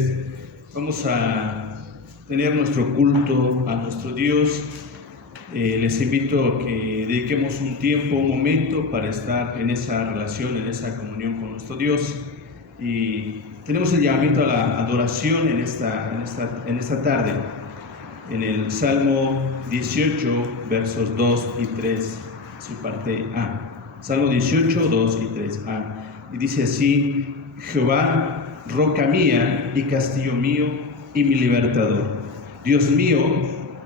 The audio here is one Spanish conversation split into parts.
ustedes. Vamos a tener nuestro culto a nuestro Dios. Les invito a que dediquemos un tiempo, un momento para estar en esa relación, en esa comunión con nuestro Dios. Y tenemos el llamamiento a la adoración en esta tarde, en el Salmo 18, versos 2 y 3, su parte A. Salmo 18, 2 y 3a. Y dice así: Jehová, roca mía y castillo mío y mi libertador, Dios mío,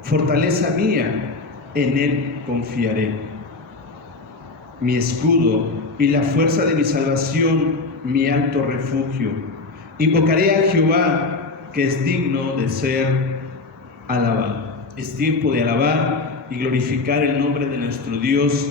fortaleza mía, en él confiaré. Mi escudo y la fuerza de mi salvación, mi alto refugio. Invocaré a Jehová, que es digno de ser alabado. Es tiempo de alabar y glorificar el nombre de nuestro Dios.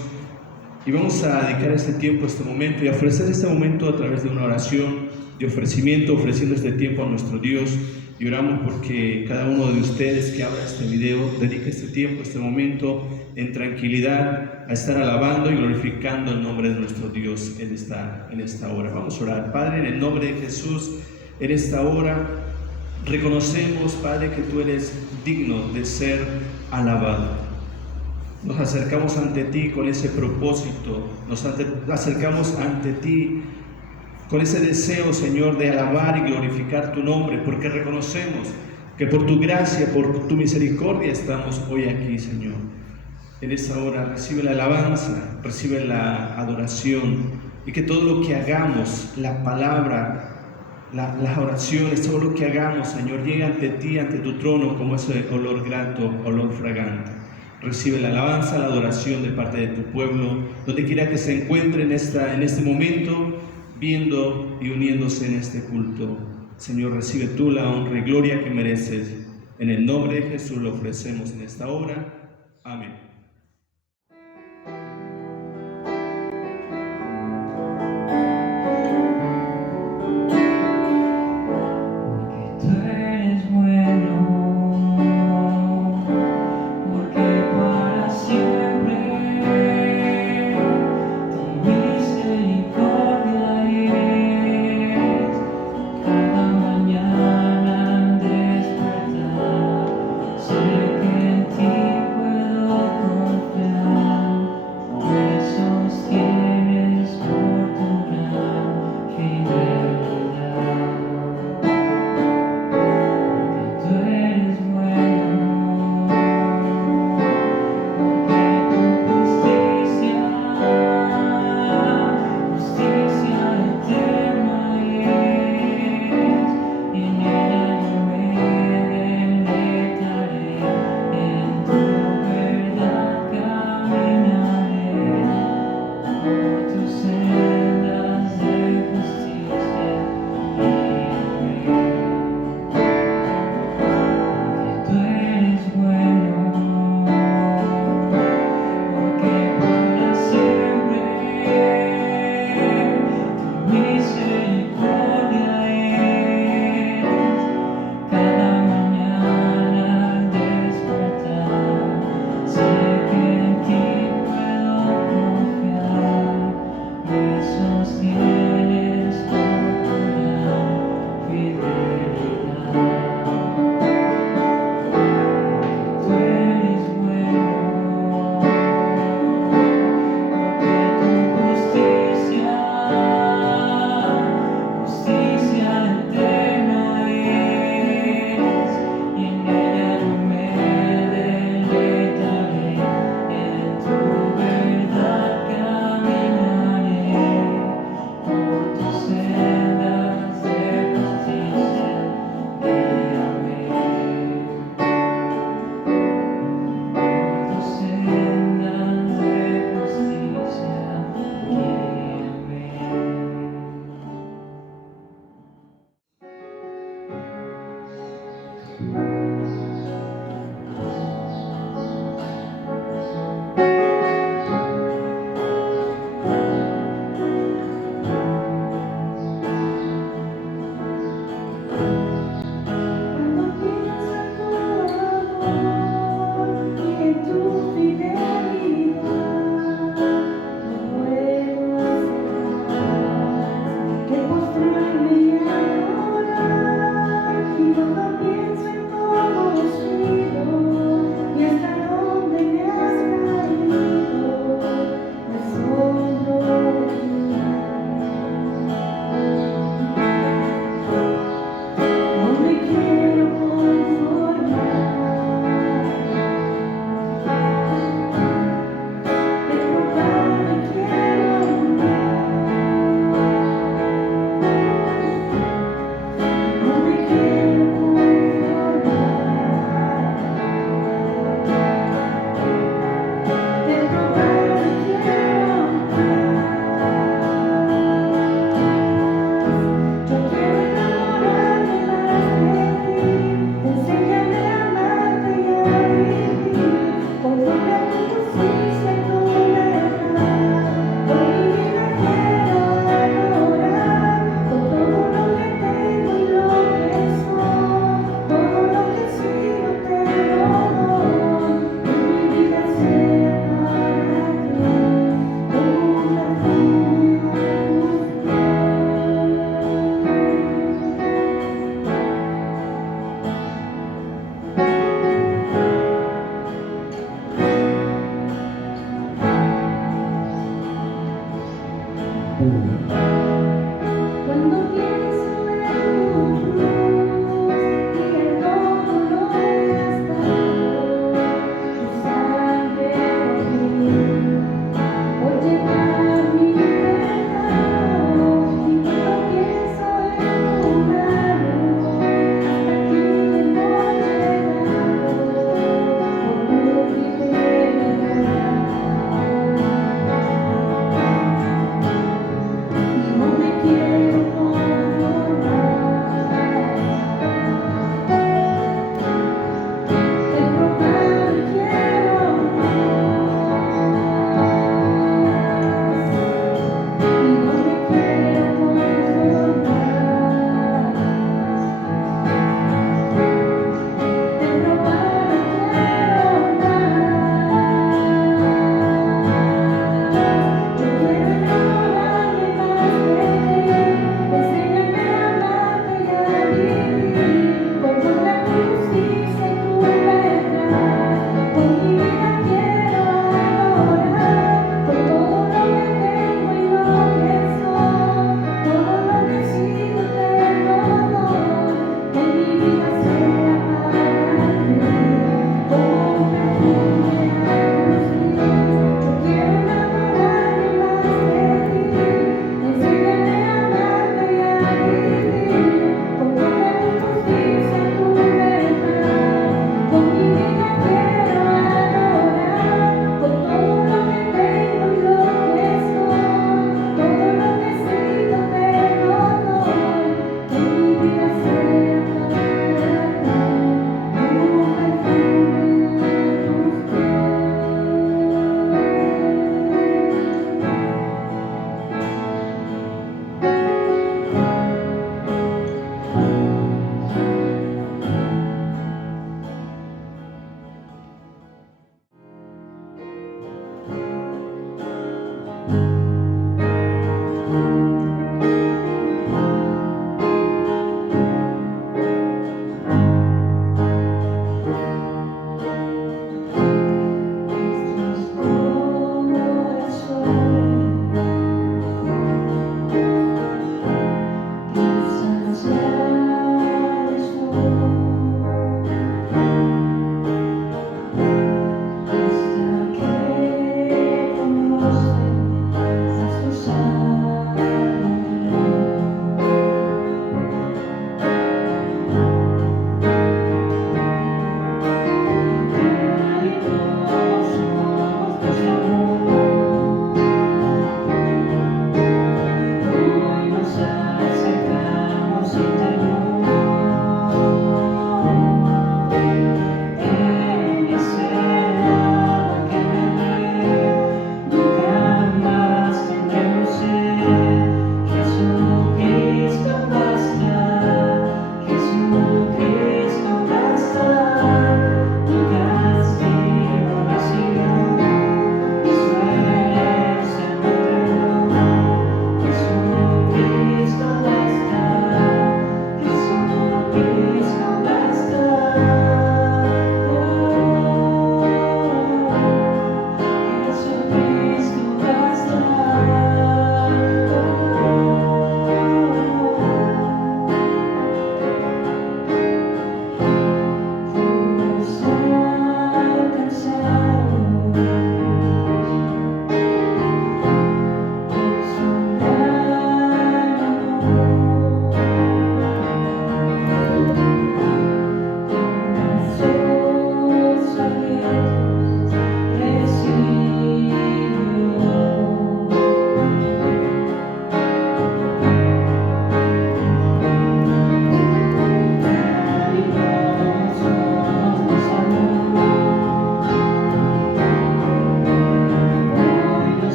Y vamos a dedicar este tiempo, este momento, y ofrecer este momento a través de una oración de ofrecimiento, ofreciendo este tiempo a nuestro Dios. Y oramos porque cada uno de ustedes que abra este video dedique este tiempo, este momento en tranquilidad a estar alabando y glorificando el nombre de nuestro Dios en esta hora. Vamos a orar. Padre, en el nombre de Jesús, en esta hora reconocemos, Padre, que tú eres digno de ser alabado. Nos acercamos ante ti con ese propósito, nos acercamos ante ti con ese deseo, Señor, de alabar y glorificar tu nombre, porque reconocemos que por tu gracia, por tu misericordia estamos hoy aquí, Señor. En esta hora recibe la alabanza, recibe la adoración, y que todo lo que hagamos, la palabra, las oraciones, todo lo que hagamos, Señor, llegue ante ti, ante tu trono, como ese olor grato, olor fragante. Recibe la alabanza, la adoración de parte de tu pueblo, donde quiera que se encuentre en este momento, viendo y uniéndose en este culto. Señor, recibe tú la honra y gloria que mereces. En el nombre de Jesús lo ofrecemos en esta hora. Amén. Que postrarme y adorar.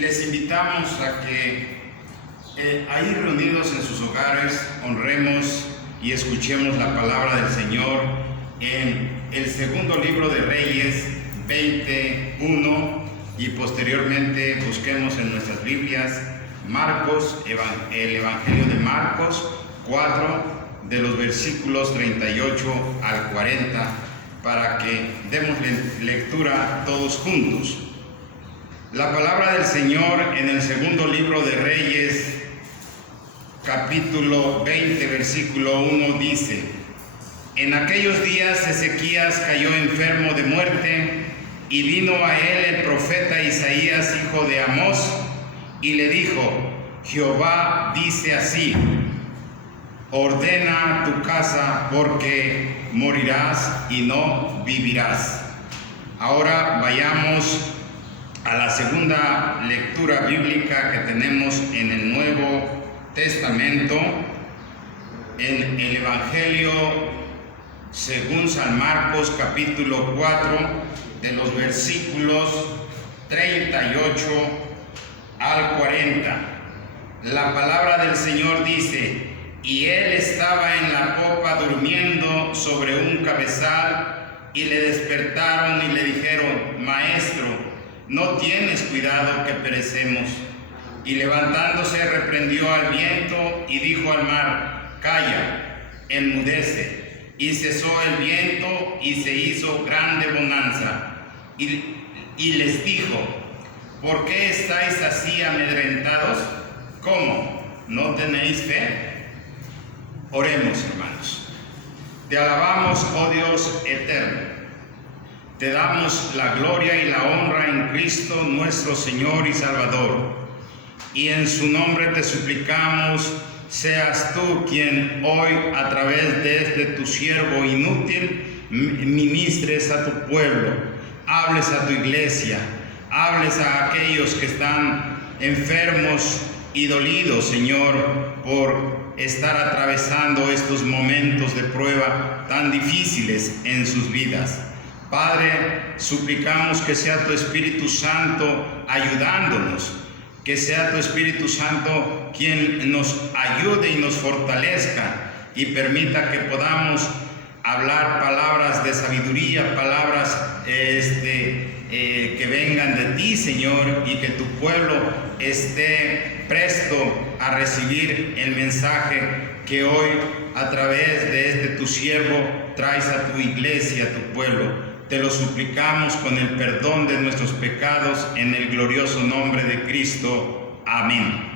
les invitamos a que ahí reunidos en sus hogares honremos y escuchemos la palabra del Señor en el segundo libro de Reyes 21 y posteriormente busquemos en nuestras Biblias el Evangelio de Marcos 4 de los versículos 38 al 40 para que demos lectura todos juntos. La palabra del Señor en el segundo libro de Reyes capítulo 20 versículo 1 dice: En aquellos días Ezequías cayó enfermo de muerte, y vino a él el profeta Isaías, hijo de Amós, y le dijo: Jehová dice así: ordena tu casa, porque morirás y no vivirás. Ahora vayamos a la segunda lectura bíblica que tenemos en el Nuevo Testamento, en el Evangelio según San Marcos capítulo 4 de los versículos 38 al 40. La palabra del Señor dice: y él estaba en la popa durmiendo sobre un cabezal, y le despertaron y le dijeron: Maestro, ¿no tienes cuidado que perecemos? Y levantándose reprendió al viento y dijo al mar: Calla, enmudece. Y cesó el viento y se hizo grande bonanza. Y les dijo: ¿por qué estáis así amedrentados? ¿Cómo? ¿No tenéis fe? Oremos, hermanos. Te alabamos, oh Dios eterno. Te damos la gloria y la honra en Cristo nuestro Señor y Salvador. Y en su nombre te suplicamos, seas tú quien hoy, a través de este tu siervo inútil, ministres a tu pueblo, hables a tu iglesia, hables a aquellos que están enfermos y dolidos, Señor, por estar atravesando estos momentos de prueba tan difíciles en sus vidas. Padre, suplicamos que sea tu Espíritu Santo ayudándonos, que sea tu Espíritu Santo quien nos ayude y nos fortalezca y permita que podamos hablar palabras de sabiduría, palabras que vengan de ti, Señor, y que tu pueblo esté presto a recibir el mensaje que hoy, a través de tu siervo, traes a tu iglesia, a tu pueblo. Te lo suplicamos con el perdón de nuestros pecados, en el glorioso nombre de Cristo. Amén.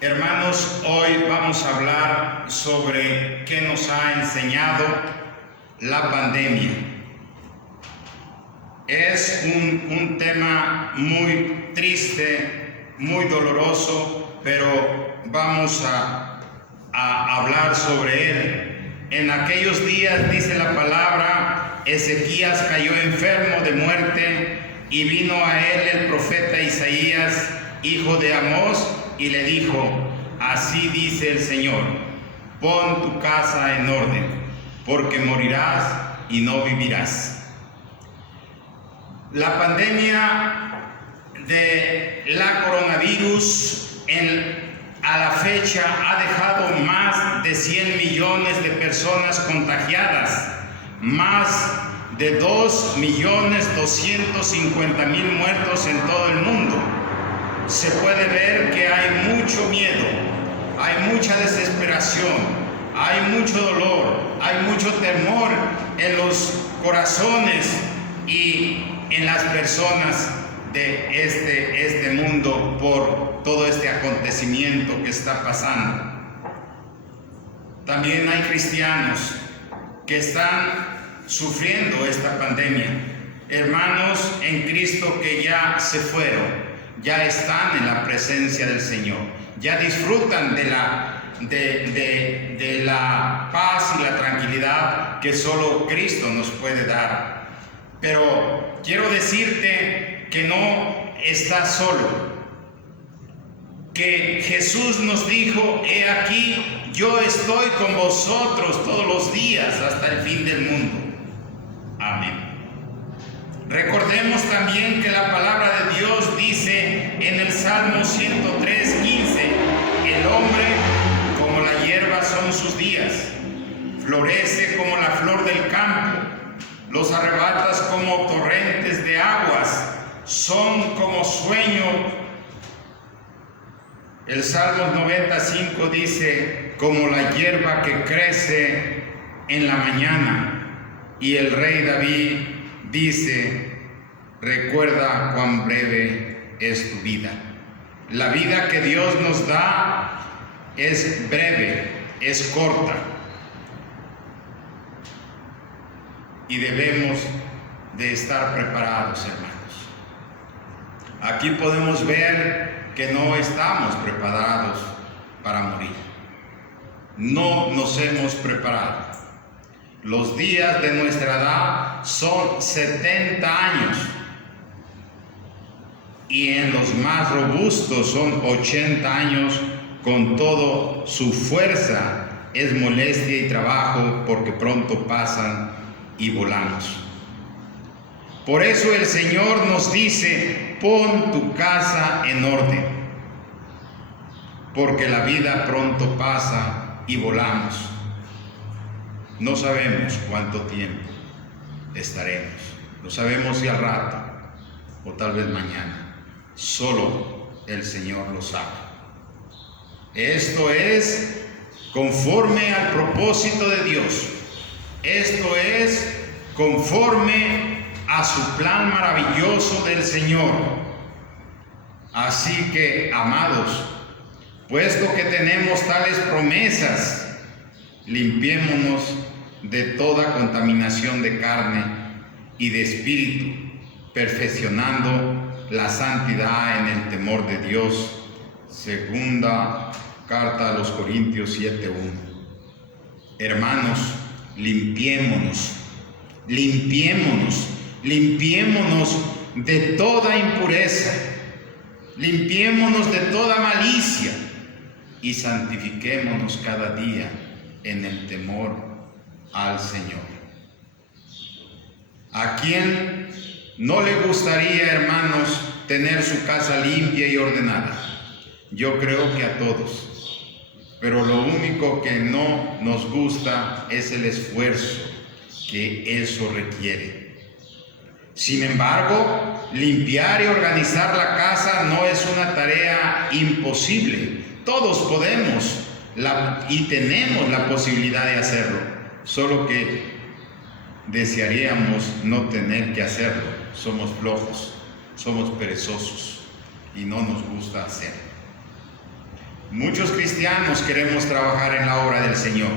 Hermanos, hoy vamos a hablar sobre qué nos ha enseñado la pandemia. Es un tema muy triste, muy doloroso, pero vamos a hablar sobre él. En aquellos días, dice la palabra, Ezequías cayó enfermo de muerte, y vino a él el profeta Isaías, hijo de Amós, y le dijo: así dice el Señor, pon tu casa en orden, porque morirás y no vivirás. La pandemia de la coronavirus a la fecha ha dejado más de 100 millones de personas contagiadas, más de 2.250.000 muertos en todo el mundo. Se puede ver que hay mucho miedo, hay mucha desesperación, hay mucho dolor, hay mucho temor en los corazones y en las personas de este mundo por todo este acontecimiento que está pasando. También hay cristianos que están sufriendo esta pandemia, hermanos en Cristo que ya se fueron, ya están en la presencia del Señor, ya disfrutan de la paz y la tranquilidad que solo Cristo nos puede dar. Pero quiero decirte que no estás solo, que Jesús nos dijo: he aquí, yo estoy con vosotros todos los días hasta el fin del mundo. Amén. Recordemos también también que la palabra de Dios dice en el Salmo 103:15, el hombre como la hierba son sus días, florece como la flor del campo, los arrebatas como torrentes de aguas, son como sueño. El Salmo 95 dice, como la hierba que crece en la mañana. Y el rey David dice, recuerda cuán breve es tu vida. La vida que Dios nos da es breve, es corta. Y debemos de estar preparados, hermanos. Aquí podemos ver que no estamos preparados para morir. No nos hemos preparado. Los días de nuestra edad son 70 años y en los más robustos son 80 años. Con todo, su fuerza es molestia y trabajo, porque pronto pasan y volamos. Por eso el Señor nos dice, pon tu casa en orden, porque la vida pronto pasa y volamos. No sabemos cuánto tiempo estaremos, no sabemos si al rato o tal vez mañana, solo el Señor lo sabe. Esto es conforme al propósito de Dios, esto es conforme a su plan maravilloso del Señor. Así que, amados, puesto que tenemos tales promesas, limpiémonos de toda contaminación de carne y de espíritu, perfeccionando la santidad en el temor de Dios. Segunda carta a los Corintios 7:1. Hermanos, limpiémonos de toda impureza, limpiémonos de toda malicia y santifiquémonos cada día en el temor al Señor. ¿A quién no le gustaría, hermanos, tener su casa limpia y ordenada? Yo creo que a todos. Pero lo único que no nos gusta es el esfuerzo que eso requiere. Sin embargo, limpiar y organizar la casa no es una tarea imposible. Todos podemos y tenemos la posibilidad de hacerlo, solo que desearíamos no tener que hacerlo. Somos flojos, somos perezosos y no nos gusta hacerlo. Muchos cristianos queremos trabajar en la obra del Señor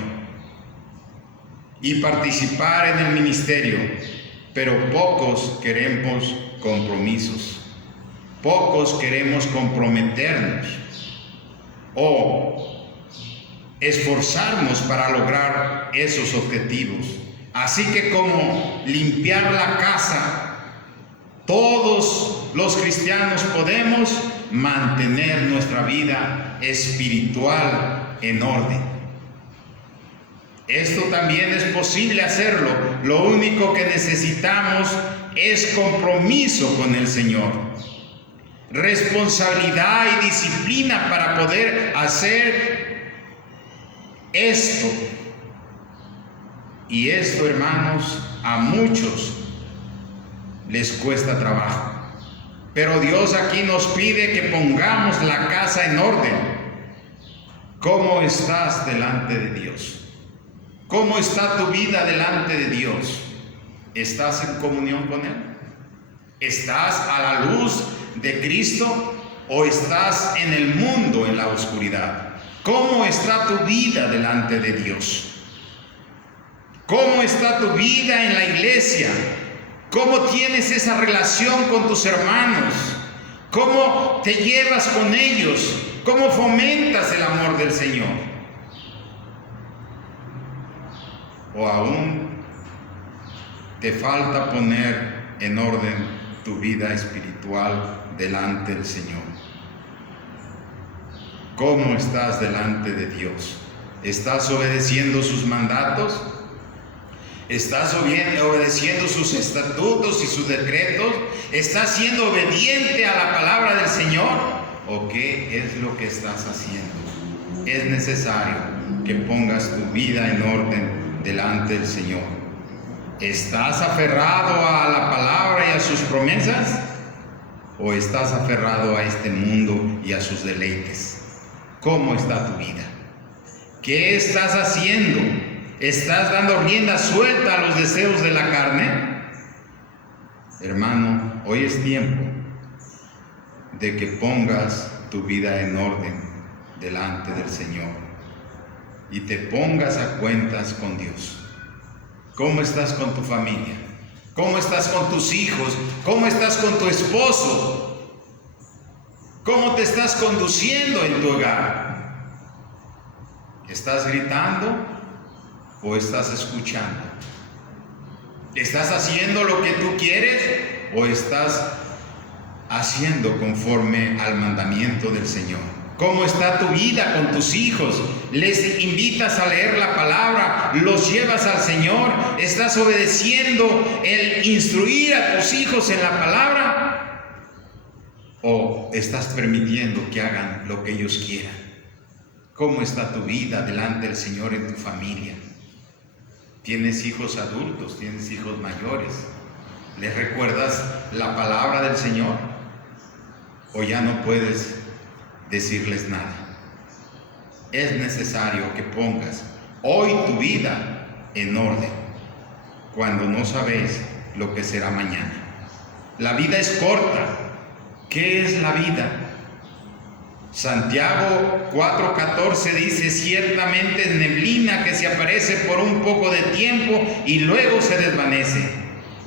y participar en el ministerio, pero pocos queremos compromisos, pocos queremos comprometernos o esforzarnos para lograr esos objetivos. Así que, como limpiar la casa, todos los cristianos podemos mantener nuestra vida espiritual en orden. Esto también es posible hacerlo. Lo único que necesitamos es compromiso con el Señor, responsabilidad y disciplina para poder hacer esto. Y esto, hermanos, a muchos les cuesta trabajo. Pero Dios aquí nos pide que pongamos la casa en orden. ¿Cómo estás delante de Dios? ¿Cómo está tu vida delante de Dios? ¿Estás en comunión con Él? ¿Estás a la luz de Cristo o estás en el mundo, en la oscuridad? ¿Cómo está tu vida delante de Dios? ¿Cómo está tu vida en la iglesia? ¿Cómo tienes esa relación con tus hermanos? ¿Cómo te llevas con ellos? ¿Cómo fomentas el amor del Señor? ¿O aún te falta poner en orden tu vida espiritual delante del Señor? ¿Cómo estás delante de Dios? ¿Estás obedeciendo sus mandatos? ¿Estás obedeciendo sus estatutos y sus decretos? ¿Estás siendo obediente a la palabra del Señor? ¿O qué es lo que estás haciendo? Es necesario que pongas tu vida en orden delante del Señor. ¿Estás aferrado a la palabra y a sus promesas? ¿O estás aferrado a este mundo y a sus deleites? ¿Cómo está tu vida? ¿Qué estás haciendo? ¿Estás dando rienda suelta a los deseos de la carne? Hermano, hoy es tiempo de que pongas tu vida en orden delante del Señor y te pongas a cuentas con Dios. ¿Cómo estás con tu familia? ¿Cómo estás con tus hijos? ¿Cómo estás con tu esposo? ¿Cómo te estás conduciendo en tu hogar? ¿Estás gritando o estás escuchando? ¿Estás haciendo lo que tú quieres o estás haciendo conforme al mandamiento del Señor? ¿Cómo está tu vida con tus hijos? ¿Les invitas a leer la palabra? ¿Los llevas al Señor? ¿Estás obedeciendo el instruir a tus hijos en la palabra? ¿O estás permitiendo que hagan lo que ellos quieran? ¿Cómo está tu vida delante del Señor en tu familia? ¿Tienes hijos adultos? ¿Tienes hijos mayores? ¿Les recuerdas la palabra del Señor? ¿O ya no puedes decirles nada? Es necesario que pongas hoy tu vida en orden, cuando no sabes lo que será mañana. La vida es corta. ¿Qué es la vida? Santiago 4:14 dice: ciertamente es neblina que se aparece por un poco de tiempo y luego se desvanece.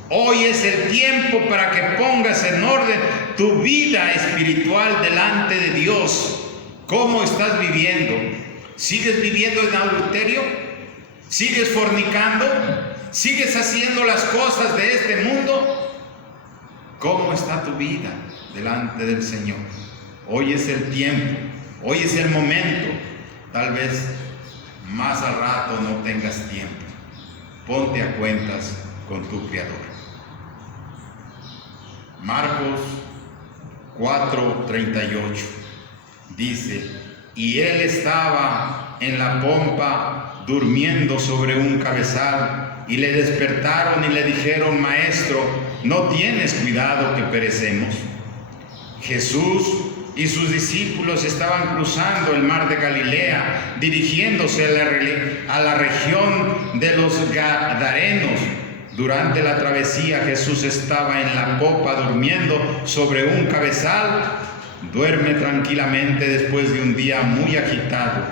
Hoy es el tiempo para que pongas en orden tu vida espiritual delante de Dios. ¿Cómo estás viviendo? ¿Sigues viviendo en adulterio? ¿Sigues fornicando? ¿Sigues haciendo las cosas de este mundo? ¿Cómo está tu vida delante del Señor? Hoy es el tiempo, hoy es el momento. Tal vez más al rato no tengas tiempo. Ponte a cuentas con tu Creador. Marcos 4:38 dice: y él estaba en la pompa durmiendo sobre un cabezal, y le despertaron y le dijeron: Maestro, ¿no tienes cuidado que perecemos? Jesús y sus discípulos estaban cruzando el mar de Galilea, dirigiéndose a la región de los Gadarenos. Durante la travesía, Jesús estaba en la popa durmiendo sobre un cabezal. Duerme tranquilamente después de un día muy agitado.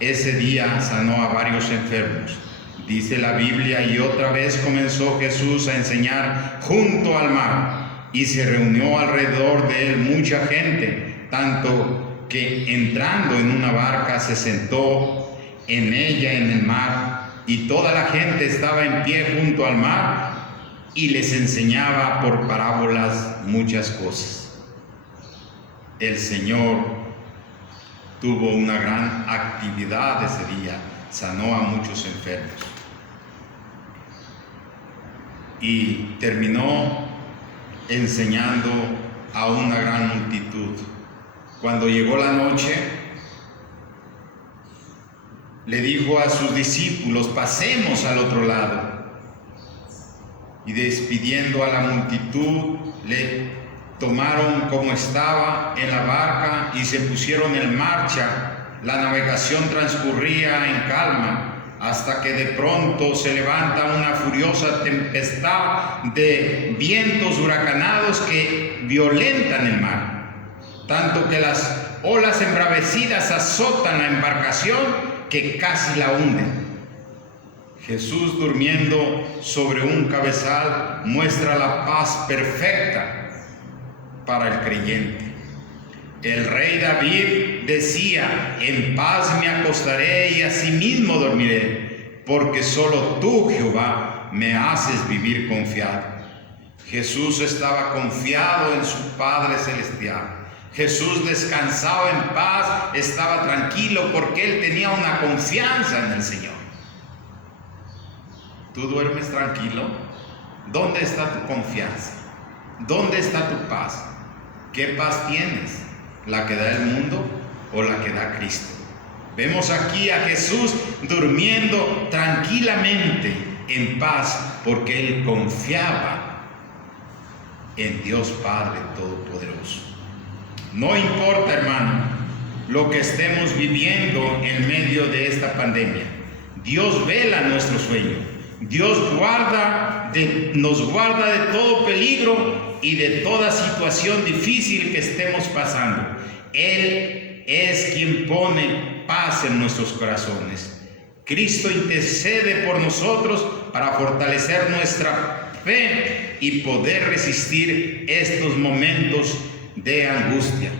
Ese día sanó a varios enfermos. Dice la Biblia: y otra vez comenzó Jesús a enseñar junto al mar, y se reunió alrededor de él mucha gente, tanto que entrando en una barca se sentó en ella en el mar, y toda la gente estaba en pie junto al mar, y les enseñaba por parábolas muchas cosas. El Señor tuvo una gran actividad ese día, sanó a muchos enfermos y terminó enseñando a una gran multitud. Cuando llegó la noche, le dijo a sus discípulos: pasemos al otro lado. Y despidiendo a la multitud, le tomaron como estaba en la barca y se pusieron en marcha. La navegación transcurría en calma, hasta que de pronto se levanta una furiosa tempestad de vientos huracanados que violentan el mar, tanto que las olas embravecidas azotan la embarcación que casi la hunden. Jesús, durmiendo sobre un cabezal, muestra la paz perfecta para el creyente. El rey David decía: en paz me acostaré y asimismo dormiré, porque solo tú, Jehová, me haces vivir confiado. Jesús estaba confiado en su Padre Celestial. Jesús descansaba en paz, estaba tranquilo porque él tenía una confianza en el Señor. ¿Tú duermes tranquilo? ¿Dónde está tu confianza? ¿Dónde está tu paz? ¿Qué paz tienes? ¿La que da el mundo o la que da Cristo? Vemos aquí a Jesús durmiendo tranquilamente en paz porque Él confiaba en Dios Padre Todopoderoso. No importa, hermano, lo que estemos viviendo en medio de esta pandemia. Dios vela nuestro sueño. Dios nos guarda de todo peligro y de toda situación difícil que estemos pasando. Él es quien pone paz en nuestros corazones. Cristo intercede por nosotros para fortalecer nuestra fe y poder resistir estos momentos de angustia.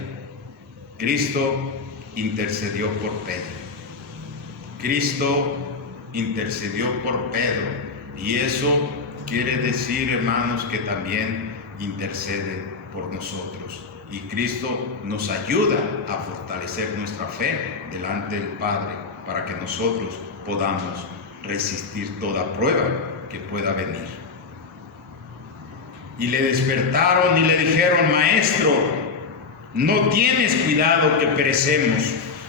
Cristo intercedió por Pedro. Cristo intercedió por Pedro, y eso quiere decir, hermanos, que también intercede por nosotros. Y Cristo nos ayuda a fortalecer nuestra fe delante del Padre para que nosotros podamos resistir toda prueba que pueda venir. Y le despertaron y le dijeron: Maestro, ¿no tienes cuidado que perecemos?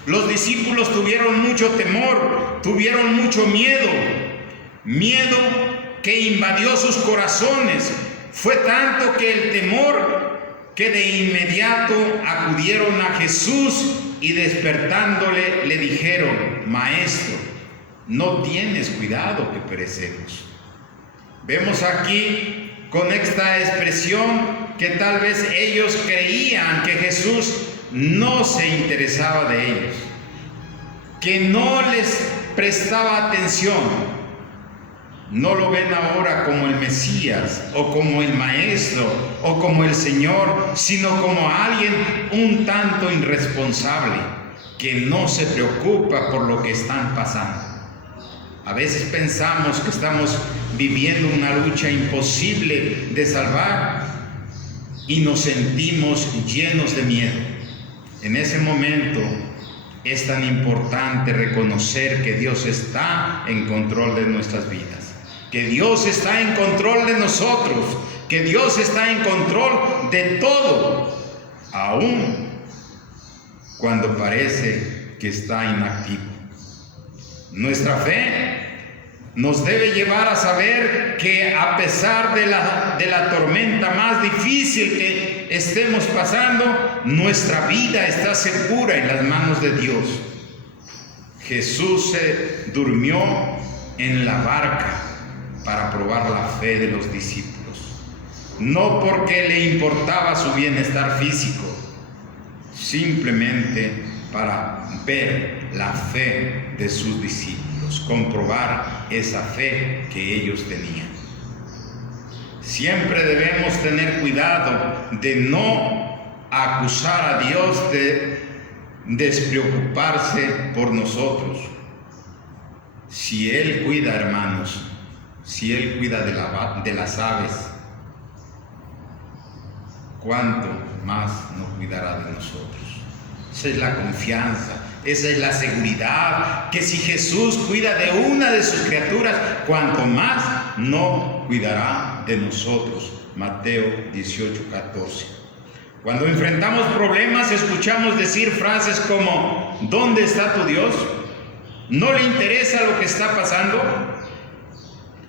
Los discípulos tuvieron mucho temor, tuvieron mucho miedo que invadió sus corazones. Fue tanto que el temor que de inmediato acudieron a Jesús y despertándole le dijeron: Maestro, ¿no tienes cuidado que perecemos? Vemos aquí con esta expresión que tal vez ellos creían que Jesús no se interesaba de ellos, que no les prestaba atención. No lo ven ahora como el Mesías o como el Maestro o como el Señor, sino como alguien un tanto irresponsable que no se preocupa por lo que están pasando. A veces pensamos que estamos viviendo una lucha imposible de salvar y nos sentimos llenos de miedo. En ese momento es tan importante reconocer que Dios está en control de nuestras vidas, que Dios está en control de nosotros, que Dios está en control de todo, aun cuando parece que está inactivo. Nuestra fe nos debe llevar a saber que a pesar de la tormenta más difícil que estemos pasando, nuestra vida está segura en las manos de Dios. Jesús se durmió en la barca para probar la fe de los discípulos, no porque le importaba su bienestar físico, simplemente para ver la fe de sus discípulos, comprobar esa fe que ellos tenían. Siempre debemos tener cuidado de no acusar a Dios de despreocuparse por nosotros. Si Él cuida, hermanos, si Él cuida de las aves, ¿cuánto más no cuidará de nosotros? Esa es la confianza, esa es la seguridad, que si Jesús cuida de una de sus criaturas, cuanto más no cuidará de nosotros. Mateo 18:14. Cuando enfrentamos problemas, escuchamos decir frases como: ¿dónde está tu Dios? ¿No le interesa lo que está pasando?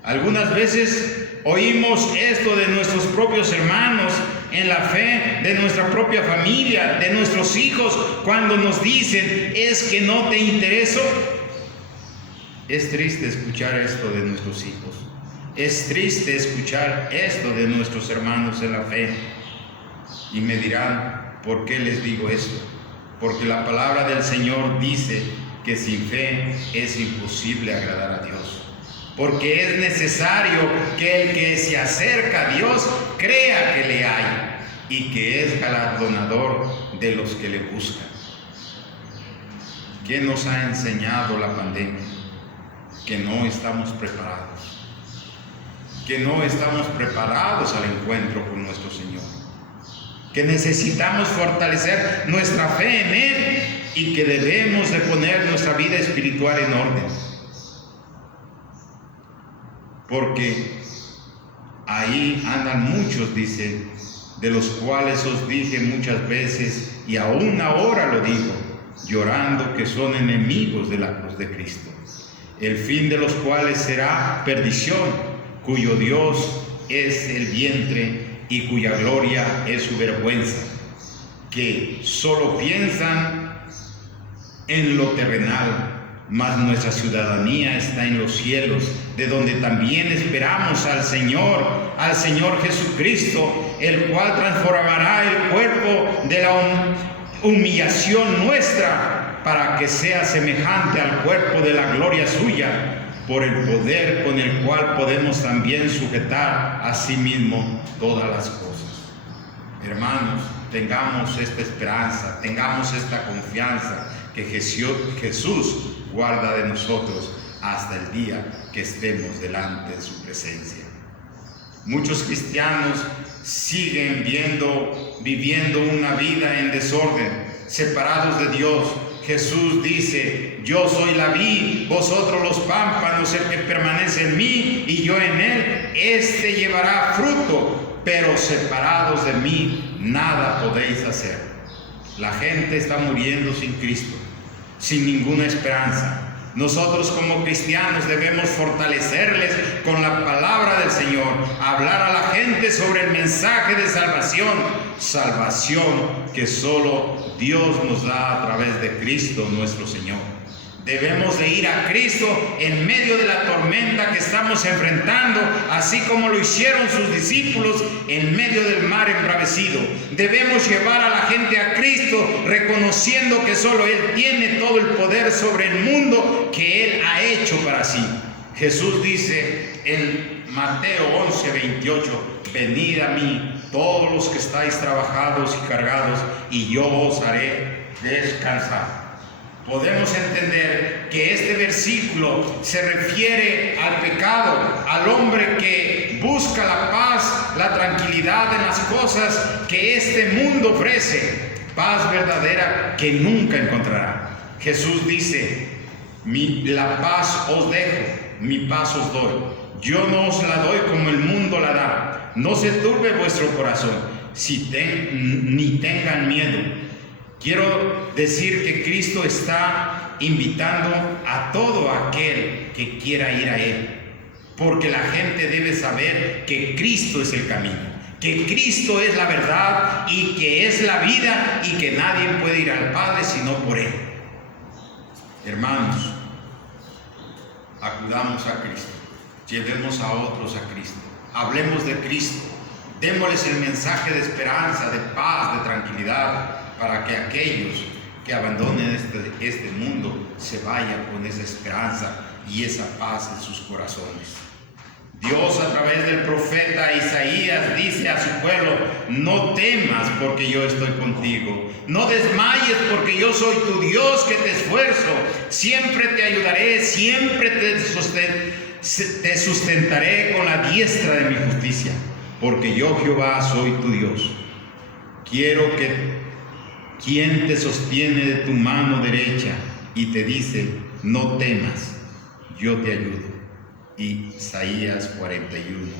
Algunas veces oímos esto de nuestros propios hermanos en la fe, de nuestra propia familia, de nuestros hijos, cuando nos dicen: ¿es que no te intereso? Es triste escuchar esto de nuestros hijos. Es triste escuchar esto de nuestros hermanos en la fe. Y me dirán: ¿por qué les digo esto? Porque la palabra del Señor dice que sin fe es imposible agradar a Dios. Porque es necesario que el que se acerca a Dios crea que le hay y que es galardonador de los que le buscan. ¿Qué nos ha enseñado la pandemia? Que no estamos preparados. Que no estamos preparados al encuentro con nuestro Señor. Que necesitamos fortalecer nuestra fe en Él y que debemos de poner nuestra vida espiritual en orden. porque ahí andan muchos, dice, de los cuales os dije muchas veces, y aún ahora lo digo, llorando, que son enemigos de la cruz de Cristo, el fin de los cuales será perdición, cuyo Dios es el vientre y cuya gloria es su vergüenza, que solo piensan en lo terrenal, mas nuestra ciudadanía está en los cielos, de donde también esperamos al Señor Jesucristo, el cual transformará el cuerpo de la humillación nuestra, para que sea semejante al cuerpo de la gloria suya, por el poder con el cual podemos también sujetar a sí mismo todas las cosas. Hermanos, tengamos esta esperanza, tengamos esta confianza que Jesús guarda de nosotros hasta el día que estemos delante de su presencia. Muchos cristianos siguen viviendo una vida en desorden, separados de Dios. Jesús dice: yo soy la vid, vosotros los pámpanos, el que permanece en mí y yo en él, este llevará fruto, pero separados de mí nada podéis hacer. La gente está muriendo sin Cristo, sin ninguna esperanza. Nosotros como cristianos debemos fortalecerles con la palabra del Señor, hablar a la gente sobre el mensaje de salvación que solo Dios nos da a través de Cristo nuestro Señor. Debemos de ir a Cristo en medio de la tormenta que estamos enfrentando, así como lo hicieron sus discípulos en medio del mar embravecido. Debemos llevar a la gente a Cristo, reconociendo que solo Él tiene todo el poder sobre el mundo que Él ha hecho para sí. Jesús dice en Mateo 11:28, venid a mí todos los que estáis trabajados y cargados, y yo os haré descansar. Podemos entender que este versículo se refiere al pecado, al hombre que busca la paz, la tranquilidad en las cosas que este mundo ofrece, paz verdadera que nunca encontrará. Jesús dice: la paz os dejo, mi paz os doy. Yo no os la doy como el mundo la da. No se turbe vuestro corazón, ni tengan miedo. Quiero decir que Cristo está invitando a todo aquel que quiera ir a Él, porque la gente debe saber que Cristo es el camino, que Cristo es la verdad y que es la vida, y que nadie puede ir al Padre sino por Él. Hermanos, acudamos a Cristo, llevemos a otros a Cristo, hablemos de Cristo, démosles el mensaje de esperanza, de paz, de tranquilidad, para que aquellos que abandonen este mundo se vayan con esa esperanza y esa paz en sus corazones. Dios, a través del profeta Isaías, dice a su pueblo: no temas, porque yo estoy contigo. No desmayes, porque yo soy tu Dios, que te esfuerzo. Siempre te ayudaré, siempre te sustentaré con la diestra de mi justicia, porque yo, Jehová, soy tu Dios. Quiero que quien te sostiene de tu mano derecha y te dice: no temas, yo te ayudo. Isaías 41,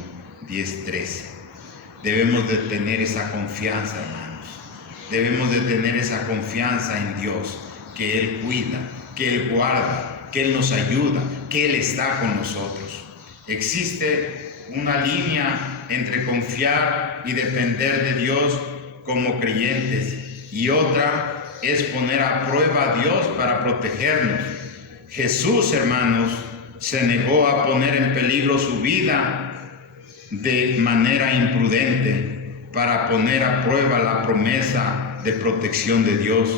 10, 13. Debemos de tener esa confianza, hermanos. Debemos de tener esa confianza en Dios, que Él cuida, que Él guarda, que Él nos ayuda, que Él está con nosotros. Existe una línea entre confiar y depender de Dios como creyentes, y otra es poner a prueba a Dios para protegernos. Jesús, hermanos, se negó a poner en peligro su vida de manera imprudente para poner a prueba la promesa de protección de Dios.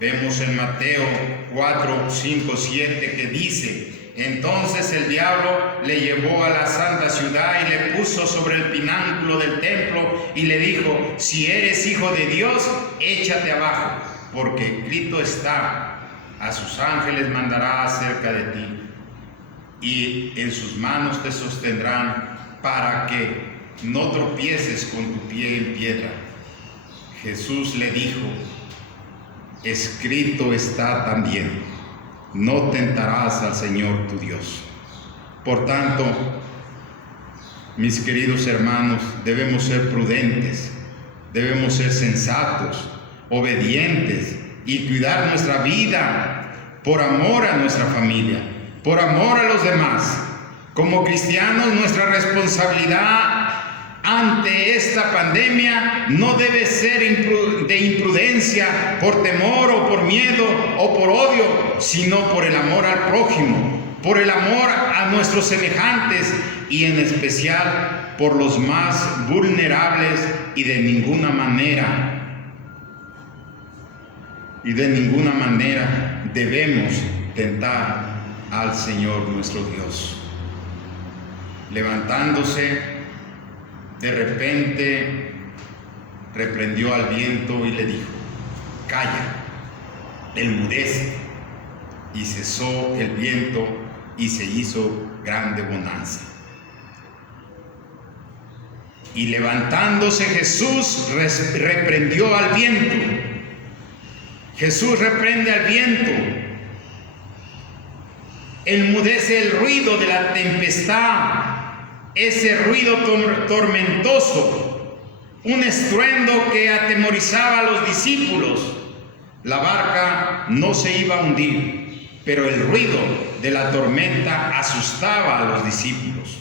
Vemos en Mateo 4, 5, 7 que dice: entonces el diablo le llevó a la santa ciudad y le puso sobre el pináculo del templo y le dijo: si eres hijo de Dios, échate abajo, porque escrito está: a sus ángeles mandará acerca de ti, y en sus manos te sostendrán, para que no tropieces con tu pie en piedra. Jesús le dijo: escrito está también: no tentarás al Señor tu Dios. Por tanto, mis queridos hermanos, debemos ser prudentes, debemos ser sensatos, obedientes y cuidar nuestra vida por amor a nuestra familia, por amor a los demás. Como cristianos, nuestra responsabilidad ante esta pandemia no debe ser de imprudencia, por temor o por miedo o por odio, sino por el amor al prójimo, por el amor a nuestros semejantes y en especial por los más vulnerables, y de ninguna manera debemos tentar al Señor nuestro Dios. Levantándose, de repente reprendió al viento y le dijo: calla, enmudece. Y cesó el viento y se hizo grande bonanza. Y levantándose Jesús reprendió al viento. Jesús reprende al viento, enmudece el ruido de la tempestad, ese ruido tormentoso, un estruendo que atemorizaba a los discípulos. La barca no se iba a hundir, pero el ruido de la tormenta asustaba a los discípulos.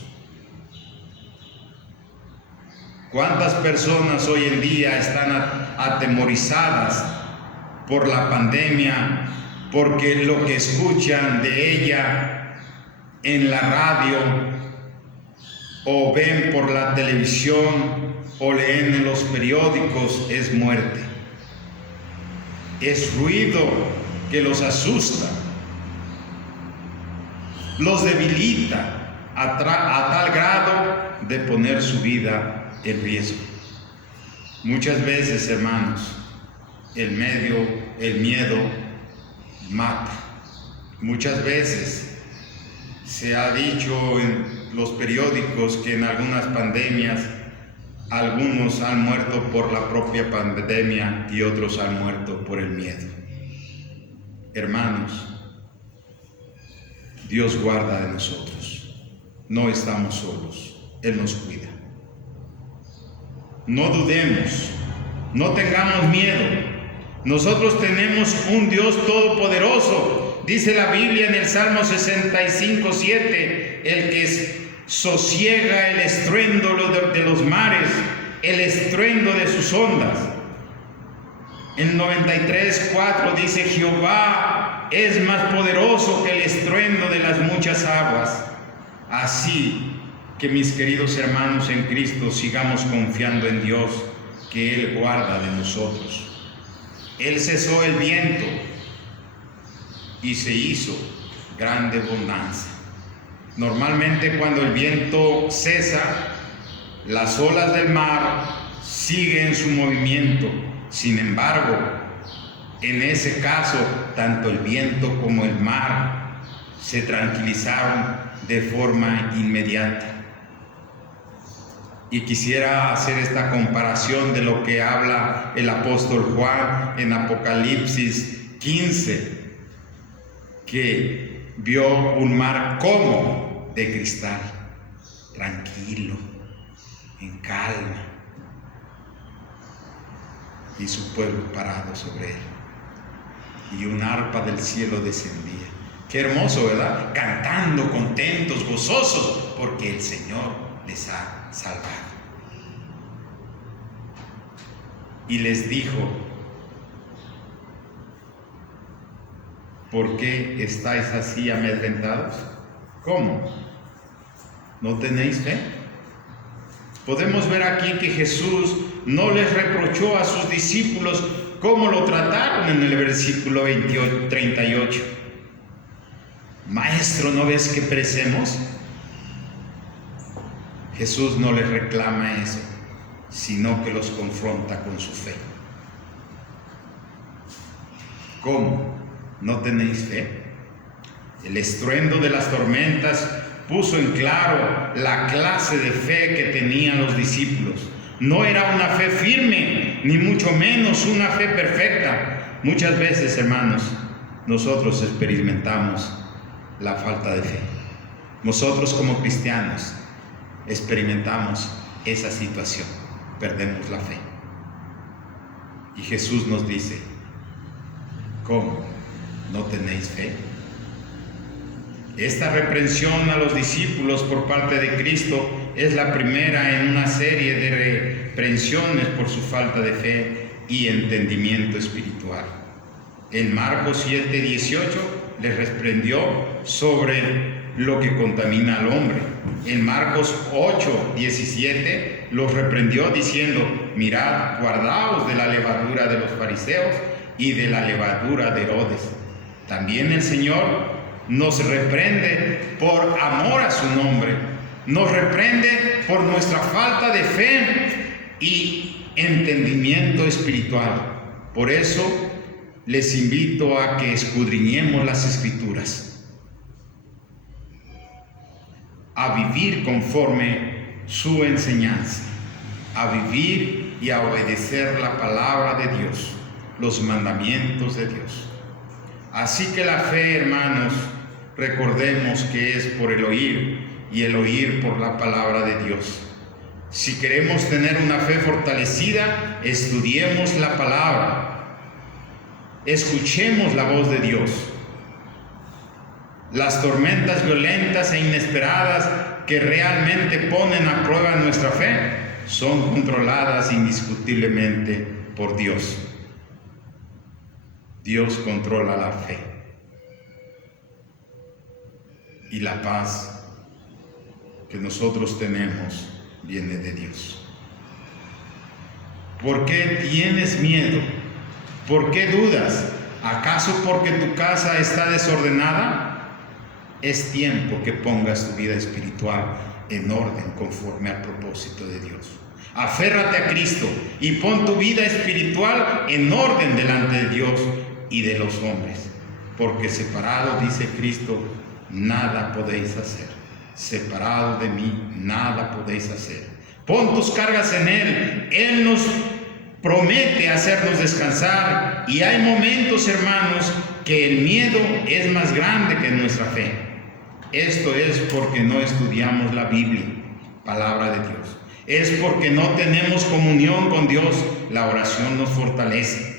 ¿Cuántas personas hoy en día están atemorizadas por la pandemia, porque lo que escuchan de ella en la radio, o ven por la televisión, o leen en los periódicos, es muerte? Es ruido que los asusta, los debilita a tal grado de poner su vida en riesgo. Muchas veces, hermanos, el miedo mata. Muchas veces se ha dicho en los periódicos que en algunas pandemias algunos han muerto por la propia pandemia y otros han muerto por el miedo. Hermanos, Dios guarda de nosotros. No estamos solos. Él nos cuida. No dudemos, no tengamos miedo. Nosotros tenemos un Dios todopoderoso. Dice la Biblia en el Salmo 65:7, el que sosiega el estruendo de los mares, el estruendo de sus ondas. En 93:4 dice: Jehová es más poderoso que el estruendo de las muchas aguas. Así que, mis queridos hermanos en Cristo, sigamos confiando en Dios, que Él guarda de nosotros. Él cesó el viento y se hizo grande bonanza. Normalmente, cuando el viento cesa, las olas del mar siguen su movimiento. Sin embargo, en ese caso, tanto el viento como el mar se tranquilizaron de forma inmediata. Y quisiera hacer esta comparación de lo que habla el apóstol Juan en Apocalipsis 15, que vio un mar como de cristal, tranquilo, en calma, y su pueblo parado sobre él, y un arpa del cielo descendía. Qué hermoso, ¿verdad? Cantando, contentos, gozosos, porque el Señor les ha salvado. Y les dijo: ¿por qué estáis así amedrentados? ¿Cómo? ¿No tenéis fe? Podemos ver aquí que Jesús no les reprochó a sus discípulos cómo lo trataron en el versículo 38. Maestro, ¿no ves que perecemos? Jesús no les reclama eso, sino que los confronta con su fe. ¿Cómo? ¿No tenéis fe? El estruendo de las tormentas puso en claro la clase de fe que tenían los discípulos. No era una fe firme, ni mucho menos una fe perfecta. Muchas veces, hermanos, nosotros experimentamos la falta de fe. Nosotros como cristianos experimentamos esa situación, perdemos la fe. Y Jesús nos dice, ¿cómo? ¿No tenéis fe? Esta reprensión a los discípulos por parte de Cristo es la primera en una serie de reprensiones por su falta de fe y entendimiento espiritual. En Marcos 7:18 les reprendió sobre lo que contamina al hombre. En Marcos 8:17 los reprendió diciendo, mirad, guardaos de la levadura de los fariseos y de la levadura de Herodes. También el Señor nos reprende por amor a su nombre, nos reprende por nuestra falta de fe y entendimiento espiritual. Por eso les invito a que escudriñemos las Escrituras, a vivir conforme su enseñanza, a vivir y a obedecer la palabra de Dios, los mandamientos de Dios. Así que la fe, hermanos, recordemos que es por el oír y el oír por la palabra de Dios. Si queremos tener una fe fortalecida, estudiemos la palabra, escuchemos la voz de Dios. Las tormentas violentas e inesperadas que realmente ponen a prueba nuestra fe son controladas indiscutiblemente por Dios. Dios controla la fe. Y la paz que nosotros tenemos viene de Dios. ¿Por qué tienes miedo? ¿Por qué dudas? ¿Acaso porque tu casa está desordenada? Es tiempo que pongas tu vida espiritual en orden conforme al propósito de Dios. Aférrate a Cristo y pon tu vida espiritual en orden delante de Dios y de los hombres, porque separado, dice Cristo, nada podéis hacer. Separado de mí, nada podéis hacer. Pon tus cargas en Él. Él nos promete hacernos descansar. Y hay momentos, hermanos, que el miedo es más grande que nuestra fe. Esto es porque no estudiamos la Biblia, palabra de Dios. Es porque no tenemos comunión con Dios. La oración nos fortalece.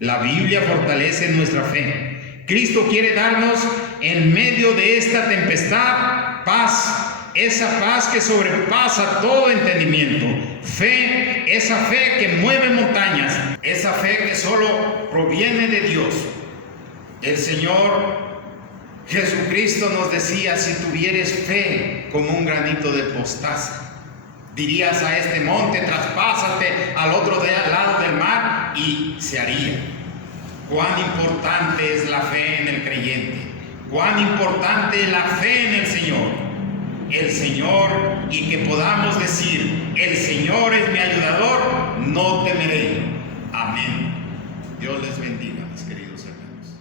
La Biblia fortalece nuestra fe. Cristo quiere darnos en medio de esta tempestad paz, esa paz que sobrepasa todo entendimiento. Fe, esa fe que mueve montañas, esa fe que solo proviene de Dios. El Señor Jesucristo nos decía, si tuvieres fe como un granito de mostaza, dirías a este monte, traspásate al otro lado del mar, y se haría. Cuán importante es la fe en el creyente, cuán importante es la fe en el Señor. El Señor, y que podamos decir, el Señor es mi ayudador, no temeré. Amén. Dios les bendiga, mis queridos hermanos.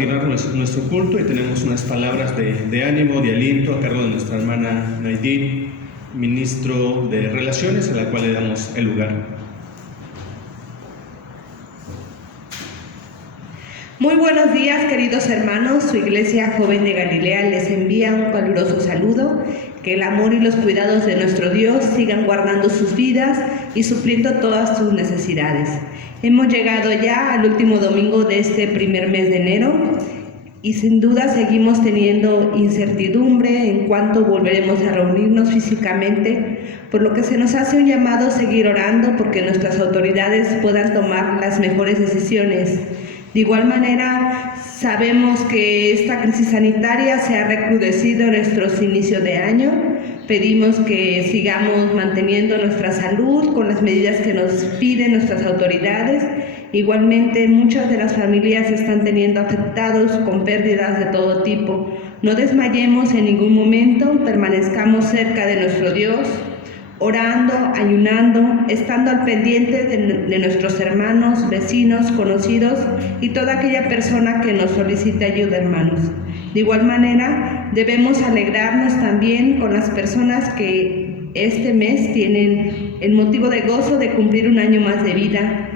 continuar nuestro culto y tenemos unas palabras de ánimo, de aliento a cargo de nuestra hermana Naidit, ministro de Relaciones, a la cual le damos el lugar. Muy buenos días, queridos hermanos. Su Iglesia Joven de Galilea les envía un caluroso saludo. Que el amor y los cuidados de nuestro Dios sigan guardando sus vidas y supliendo todas sus necesidades. Hemos llegado ya al último domingo de este primer mes de enero y sin duda seguimos teniendo incertidumbre en cuanto volveremos a reunirnos físicamente, por lo que se nos hace un llamado a seguir orando porque nuestras autoridades puedan tomar las mejores decisiones. De igual manera, sabemos que esta crisis sanitaria se ha recrudecido en nuestros inicios de año. Pedimos que sigamos manteniendo nuestra salud con las medidas que nos piden nuestras autoridades. Igualmente, muchas de las familias están teniendo afectados con pérdidas de todo tipo. No desmayemos en ningún momento, permanezcamos cerca de nuestro Dios, orando, ayunando, estando al pendiente de nuestros hermanos, vecinos, conocidos y toda aquella persona que nos solicite ayuda, hermanos. De igual manera, debemos alegrarnos también con las personas que este mes tienen el motivo de gozo de cumplir un año más de vida,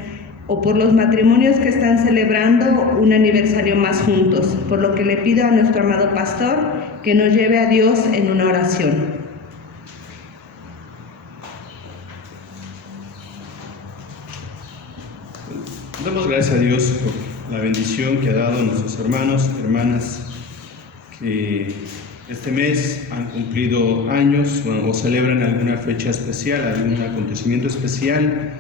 o por los matrimonios que están celebrando un aniversario más juntos, por lo que le pido a nuestro amado pastor que nos lleve a Dios en una oración. Damos gracias a Dios por la bendición que ha dado a nuestros hermanos, hermanas, que este mes han cumplido años o celebran alguna fecha especial, algún acontecimiento especial.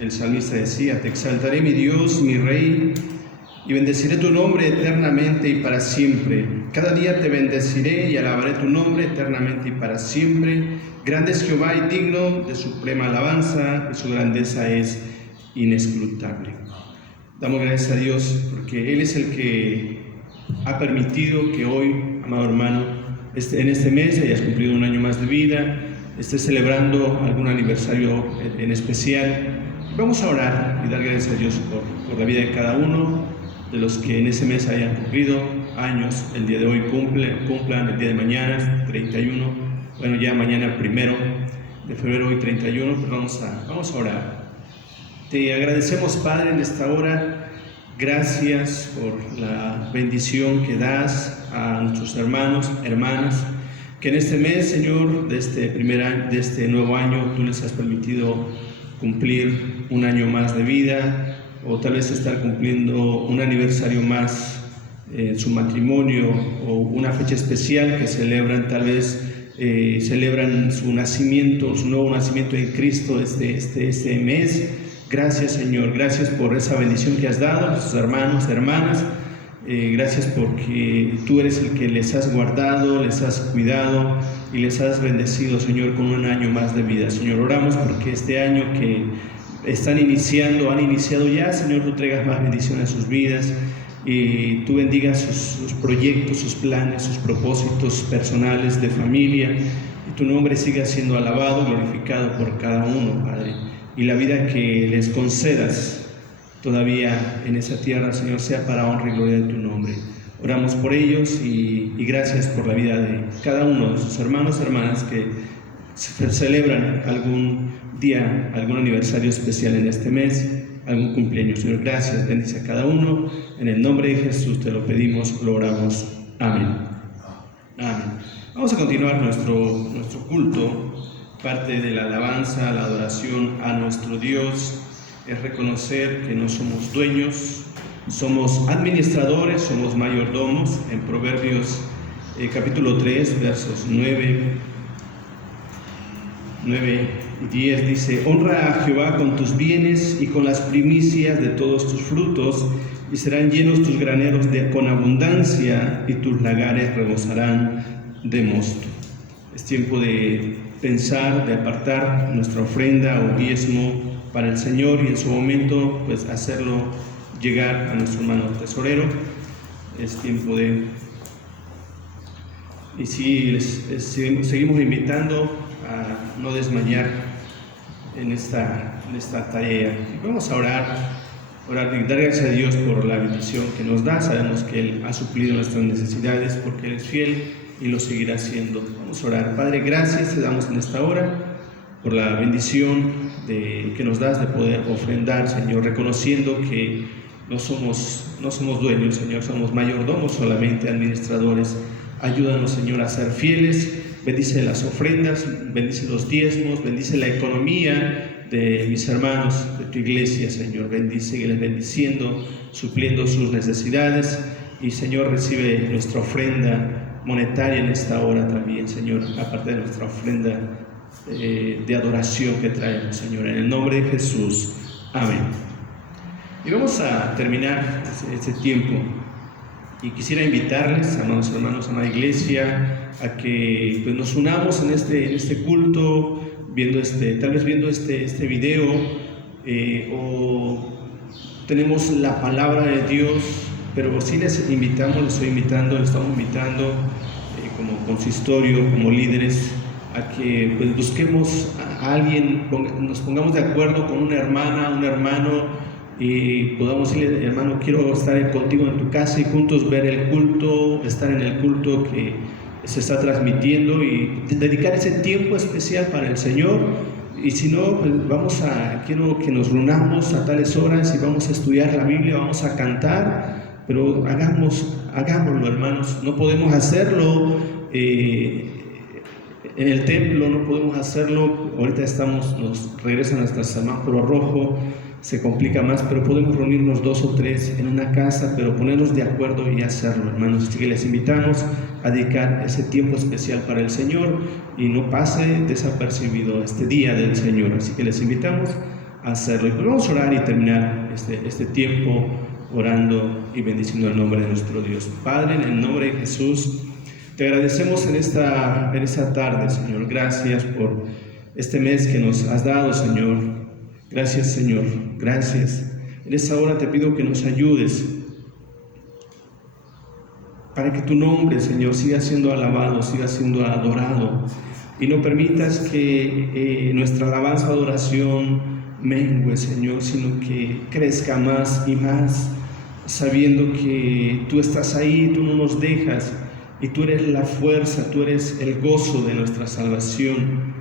El salmista decía: te exaltaré, mi Dios, mi Rey, y bendeciré tu nombre eternamente y para siempre. Cada día te bendeciré y alabaré tu nombre eternamente y para siempre. Grande es Jehová y digno de suprema alabanza, y su grandeza es inescrutable. Damos gracias a Dios porque Él es el que ha permitido que hoy, amado hermano, en este mes hayas cumplido un año más de vida, estés celebrando algún aniversario en especial. Vamos a orar y dar gracias a Dios por la vida de cada uno de los que en ese mes hayan cumplido años. El día de hoy cumplan el día de mañana, 31, bueno, ya mañana 1 de febrero, hoy 31, pues vamos a orar. Te agradecemos, Padre, en esta hora. Gracias por la bendición que das a nuestros hermanos, hermanas, que en este mes, Señor, de este nuevo año, tú les has permitido cumplir un año más de vida, o tal vez estar cumpliendo un aniversario más en su matrimonio, o una fecha especial que celebran, tal vez celebran su nacimiento, su nuevo nacimiento en Cristo este mes. Gracias, Señor, gracias por esa bendición que has dado a nuestros hermanos, hermanas. Gracias porque tú eres el que les has guardado, les has cuidado y les has bendecido, Señor, con un año más de vida. Señor, oramos porque este año que han iniciado ya, Señor, tú traigas más bendición a sus vidas y tú bendigas sus proyectos, sus planes, sus propósitos personales de familia, y tu nombre siga siendo alabado, glorificado por cada uno, Padre. Y la vida que les concedas todavía en esa tierra, Señor, sea para honra y gloria de tu nombre. Oramos por ellos y gracias por la vida de cada uno de sus hermanos, hermanas que celebran algún día, algún aniversario especial en este mes, algún cumpleaños. Señor, gracias, bendice a cada uno. En el nombre de Jesús te lo pedimos, lo oramos. Amén. Amén. Vamos a continuar nuestro culto. Parte de la alabanza, la adoración a nuestro Dios es reconocer que no somos dueños, somos administradores, somos mayordomos. En Proverbios capítulo 3, versos 9 y 10 dice: honra a Jehová con tus bienes y con las primicias de todos tus frutos, y serán llenos tus graneros con abundancia, y tus lagares rebosarán de mosto. Es tiempo de pensar, de apartar nuestra ofrenda o diezmo para el Señor y en su momento pues hacerlo llegar a nuestro hermano tesorero. Es tiempo de... Y sí, seguimos invitando a no desmayar en esta tarea. Y vamos a orar orar y dar gracias a Dios por la bendición que nos da. Sabemos que Él ha suplido nuestras necesidades porque Él es fiel y lo seguirá haciendo. Vamos a orar. Padre, gracias te damos en esta hora por la bendición que nos das de poder ofrendar, Señor, reconociendo que no somos dueños, Señor, somos mayordomos, solamente administradores. Ayúdanos, Señor, a ser fieles. Bendice las ofrendas, bendice los diezmos, bendice la economía de mis hermanos, de tu iglesia, Señor. Sígueles bendiciendo, supliendo sus necesidades. Y, Señor, recibe nuestra ofrenda monetaria en esta hora también, Señor, aparte de nuestra ofrenda de adoración que traemos, Señor. En el nombre de Jesús. Amén. Y vamos a terminar este tiempo. Y quisiera invitarles, amados hermanos, amada iglesia, a que pues, nos unamos en este culto, tal vez viendo este video, o tenemos la palabra de Dios, pero sí les estamos invitando como consistorio, como líderes, a que pues, busquemos a alguien, nos pongamos de acuerdo con una hermana, un hermano, y podamos decirle: hermano, quiero estar contigo en tu casa, y juntos ver el culto, estar en el culto que se está transmitiendo y dedicar ese tiempo especial para el Señor. Y si no, pues quiero que nos reunamos a tales horas y vamos a estudiar la Biblia, vamos a cantar, pero hagámoslo, hermanos. No podemos hacerlo en el templo, no podemos hacerlo. Ahorita nos regresan hasta el semáforo rojo, se complica más, pero podemos reunirnos 2 o 3 en una casa, pero ponernos de acuerdo y hacerlo, hermanos. Así que les invitamos a dedicar ese tiempo especial para el Señor y no pase desapercibido este día del Señor. Así que les invitamos a hacerlo. Y pues vamos a orar y terminar este tiempo orando y bendiciendo el nombre de nuestro Dios. Padre, en el nombre de Jesús, te agradecemos en esta tarde, Señor. Gracias por este mes que nos has dado, Señor. Gracias, Señor, gracias. En esta hora te pido que nos ayudes para que tu nombre, Señor, siga siendo alabado, siga siendo adorado, y no permitas que nuestra alabanza, adoración mengue, Señor, sino que crezca más y más, sabiendo que tú estás ahí, tú no nos dejas, y tú eres la fuerza, tú eres el gozo de nuestra salvación.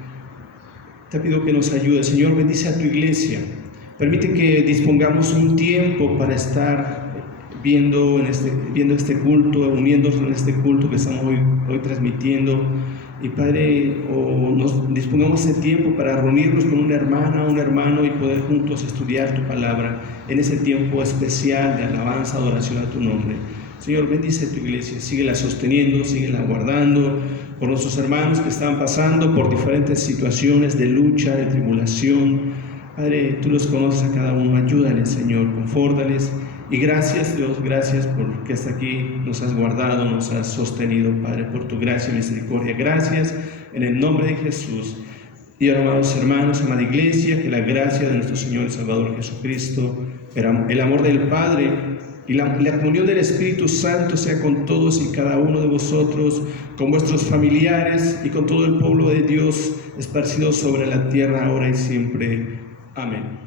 Te pido que nos ayudes, Señor. Bendice a tu iglesia. Permite que dispongamos un tiempo para estar viendo este culto, uniéndonos en este culto que estamos hoy transmitiendo. Y Padre, nos dispongamos ese tiempo para reunirnos con una hermana, un hermano, y poder juntos estudiar tu palabra en ese tiempo especial de alabanza, adoración a tu nombre. Señor, bendice tu iglesia, síguela sosteniendo, síguela guardando por nuestros hermanos que están pasando por diferentes situaciones de lucha, de tribulación. Padre, tú los conoces a cada uno, ayúdales, Señor, confórtales. Y gracias, Dios, gracias porque hasta aquí nos has guardado, nos has sostenido, Padre, por tu gracia y misericordia. Gracias en el nombre de Jesús. Y ahora, amados hermanos, amada iglesia, que la gracia de nuestro Señor y Salvador Jesucristo, el amor del Padre y la comunión del Espíritu Santo sea con todos y cada uno de vosotros, con vuestros familiares y con todo el pueblo de Dios esparcido sobre la tierra ahora y siempre. Amén.